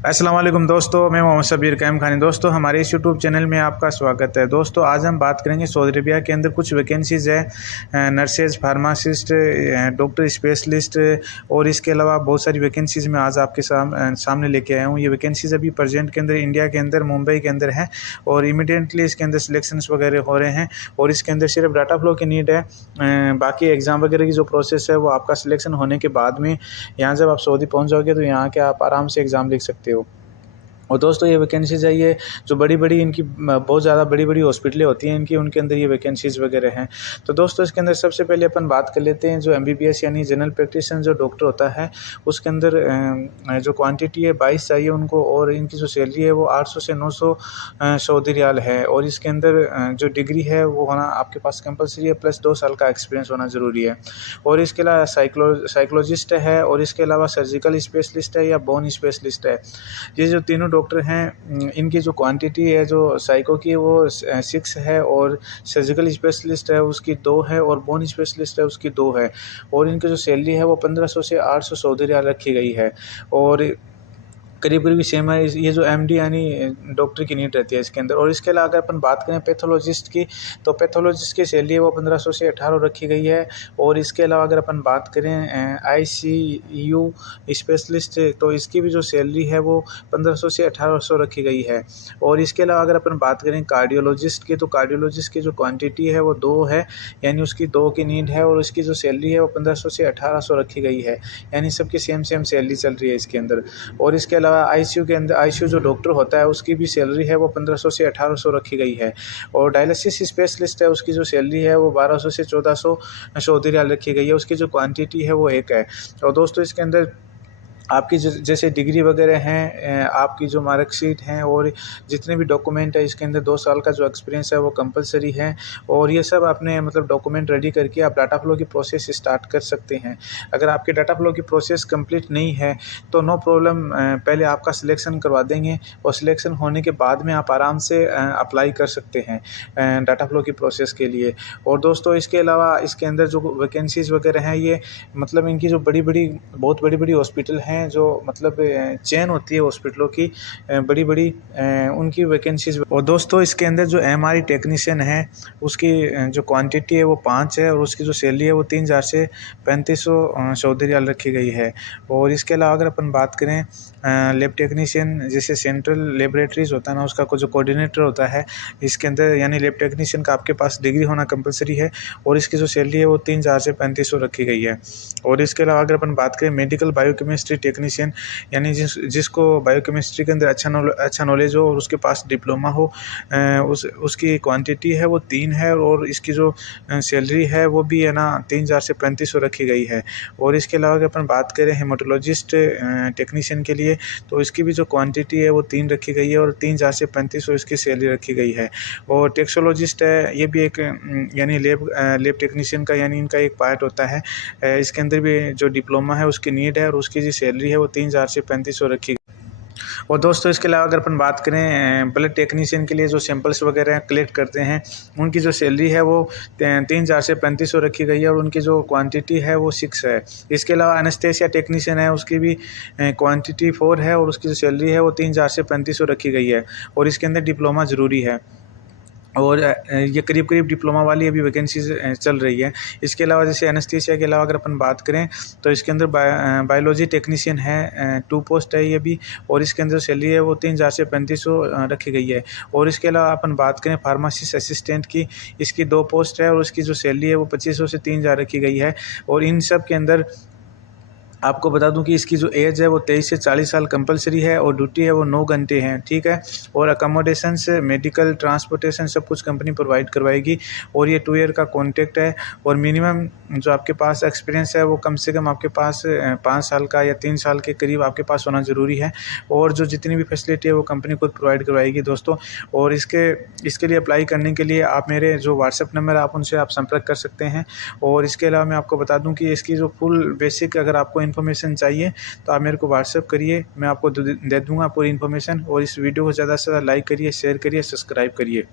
अस्सलाम वालेकुम दोस्तों, मैं मोहम्मद शबीर कैम खानी। दोस्तों हमारे इस यूट्यूब चैनल में आपका स्वागत है। दोस्तों आज हम बात करेंगे सऊदी अरबिया के अंदर कुछ वैकेंसीज़ है, नर्सेज, फार्मासिस्ट, डॉक्टर स्पेशलिस्ट और इसके अलावा बहुत सारी वैकेंसीज़ मैं आज आपके सामने लेके आया हूँ। ये वैकेंसीज़ अभी प्रेजेंट के अंदर इंडिया के अंदर मुंबई के अंदर है और इमीडिएटली इसके अंदर सिलेक्शंस वगैरह हो रहे हैं और इसके अंदर सिर्फ डाटा फ्लो की नीड है। बाकी एग्ज़ाम वगैरह की जो प्रोसेस है वो आपका सिलेक्शन होने के बाद में यहाँ जब आप सऊदी पहुँच जाओगे तो यहाँ के आप आराम से एग्ज़ाम लिख सकते हो। और दोस्तों ये वैकेंसीज़ है, ये जो बड़ी-बड़ी इनकी बहुत ज़्यादा बड़ी-बड़ी हॉस्पिटलें होती हैं इनकी, उनके अंदर ये वैकेंसीज़ वगैरह हैं। तो दोस्तों इसके अंदर सबसे पहले अपन बात कर लेते हैं जो एमबीबीएस यानी जनरल प्रैक्टिशनर जो डॉक्टर होता है उसके अंदर जो क्वांटिटी है 22 चाहिए उनको और इनकी जो सैलरी है वो 800 से 900 सऊदी रियाल है। और इसके अंदर जो डिग्री है वो होना आपके पास कंपलसरी है, प्लस 2 साल का एक्सपीरियंस होना ज़रूरी है। और इसके अलावा साइकोलॉजिस्ट है और इसके अलावा सर्जिकल स्पेशलिस्ट है या बोन स्पेशलिस्ट है। ये जो तीनों डॉक्टर हैं इनकी जो क्वांटिटी है जो साइको की वो 6 है और सर्जिकल स्पेशलिस्ट है उसकी 2 है और बोन स्पेशलिस्ट है उसकी 2 है। और इनकी जो सैलरी है वो 1500 से 800 सऊदी रियाल रखी गई है और करीब करीब सेम है। ये जो एमडी यानी डॉक्टर की नीड रहती है इसके अंदर। और इसके अलावा अगर अपन बात करें पैथोलॉजिस्ट की तो पैथोलॉजिस्ट की सैलरी है वो 1500 से 1800 रखी गई है। और इसके अलावा अगर अपन बात करें आईसीयू स्पेशलिस्ट तो इसकी भी जो सैलरी है वो 1500 से 1800 रखी गई है। और इसके अलावा अगर अपन बात करें कार्डियोलॉजिस्ट की तो कार्डियोलॉजिस्ट की जो क्वान्टिटी है वो 2 है, यानी उसकी 2 की नीड है और उसकी जो सैलरी है वो 1500 से 1800 रखी गई है, यानी सबकी सेम सैलरी चल रही है इसके अंदर। और इसके अलावा आईसीयू के अंदर आईसीयू जो डॉक्टर होता है उसकी भी सैलरी है वो 1500 से 1800 रखी गई है। और डायलिसिस स्पेशलिस्ट है उसकी जो सैलरी है वो 1200 से 1400 सऊदी रियाल रखी गई है, उसकी जो क्वांटिटी है वो 1 है। और दोस्तों इसके अंदर आपकी जैसे डिग्री वगैरह हैं, आपकी जो मार्कशीट हैं और जितने भी डॉक्यूमेंट है इसके अंदर 2 साल का जो एक्सपीरियंस है वो कंपलसरी है। और ये सब आपने मतलब डॉक्यूमेंट रेडी करके आप डाटा फ्लो की प्रोसेस स्टार्ट कर सकते हैं। अगर आपकी डाटा फ्लो की प्रोसेस कंप्लीट नहीं है तो नो प्रॉब्लम, पहले आपका सिलेक्शन करवा देंगे और सिलेक्शन होने के बाद में आप आराम से अप्लाई कर सकते हैं डाटा फ्लो की प्रोसेस के लिए। और दोस्तों इसके अलावा इसके अंदर जो वैकेंसीज़ वगैरह हैं ये मतलब इनकी जो बहुत बड़ी हॉस्पिटल हैं जो मतलब चेन होती है हॉस्पिटलों की बड़ी उनकी वैकेंसीज। और दोस्तों इसके अंदर जो एमआरआई टेक्नीशियन है उसकी जो क्वांटिटी है वो 5 है और उसकी जो सैलरी है वो 3000 से 3500 सऊदी रियाल रखी गई है। और इसके अलावा अगर अपन बात करें लैब टेक्नीशियन, जैसे सेंट्रल लेबोरेटरीज होता है ना उसका जो कोऑर्डिनेटर होता है इसके अंदर, यानी लैब टेक्नीशियन का आपके पास डिग्री होना कंपलसरी है और इसकी जो सैलरी है वो 3000 से 3500 रखी गई है। और इसके अलावा अगर अपन बात करें मेडिकल बायोकेमिस्ट्री टेक्नीशियन, यानी जिसको बायोकेमिस्ट्री के अंदर अच्छा नॉलेज हो और उसके पास डिप्लोमा हो, उसकी क्वांटिटी है वो 3 है और इसकी जो सैलरी है वो भी है ना 3000 से 3500 रखी गई है। और इसके अलावा अगर अपन बात करें हेमाटोलॉजिस्ट टेक्नीशियन के लिए तो इसकी भी जो क्वांटिटी है वो 3 रखी गई है और 3000 से 3500 इसकी सैलरी रखी गई है। और टेक्सोलॉजिस्ट है, ये भी एक यानी लैब टेक्नीशियन का यानी इनका एक पार्ट होता है। इसके अंदर भी जो डिप्लोमा है उसकी नीड है और उसकी जो सैलरी है वो 3000 से 3500 रखी। और दोस्तों इसके अलावा अगर अपन बात करें ब्लड टेक्नीशियन के लिए जो सैंपल्स वगैरह कलेक्ट करते हैं उनकी जो सैलरी है वो 3000 से 3500 रखी गई है और उनकी जो क्वांटिटी है वो 6 है। इसके अलावा एनेस्थेसिया टेक्नीशियन है उसकी भी क्वांटिटी 4 है और उसकी जो सैलरी है वो 3000 से 3500 रखी गई है और इसके अंदर डिप्लोमा ज़रूरी है। और ये करीब डिप्लोमा वाली अभी वैकेंसीज चल रही है। इसके अलावा जैसे एनेस्थीसिया के अलावा अगर अपन बात करें तो इसके अंदर बायोलॉजी टेक्नीशियन है, 2 पोस्ट है ये भी और इसके अंदर सैलरी है वो 3000 से 3500 रखी गई है। और इसके अलावा अपन बात करें फार्मासिस्ट असिस्टेंट की, इसकी 2 पोस्ट है और उसकी जो सैलरी है वो 2500 से 3000 रखी गई है। और इन सब के अंदर आपको बता दूं कि इसकी जो एज है वो 23 से 40 साल कंपलसरी है और ड्यूटी है वो 9 घंटे हैं, ठीक है। और अकोमोडेशन से मेडिकल ट्रांसपोर्टेशन सब कुछ कंपनी प्रोवाइड करवाएगी और ये 2 ईयर का कॉन्ट्रैक्ट है। और मिनिमम जो आपके पास एक्सपीरियंस है वो कम से कम आपके पास 5 साल का या 3 साल के करीब आपके पास होना ज़रूरी है। और जो जितनी भी फैसिलिटी है वो कंपनी खुद प्रोवाइड करवाएगी दोस्तों। और इसके लिए अप्लाई करने के लिए आप मेरे जो व्हाट्सएप नंबर है आप उनसे आप संपर्क कर सकते हैं। और इसके अलावा मैं आपको बता दूं कि इसकी जो फुल बेसिक अगर आपको इन्फॉर्मेशन चाहिए तो आप मेरे को व्हाट्सएप करिए, मैं आपको दे दूँगा पूरी इन्फॉर्मेशन। और इस वीडियो को ज़्यादा से ज़्यादा लाइक करिए, शेयर करिए, सब्सक्राइब करिए।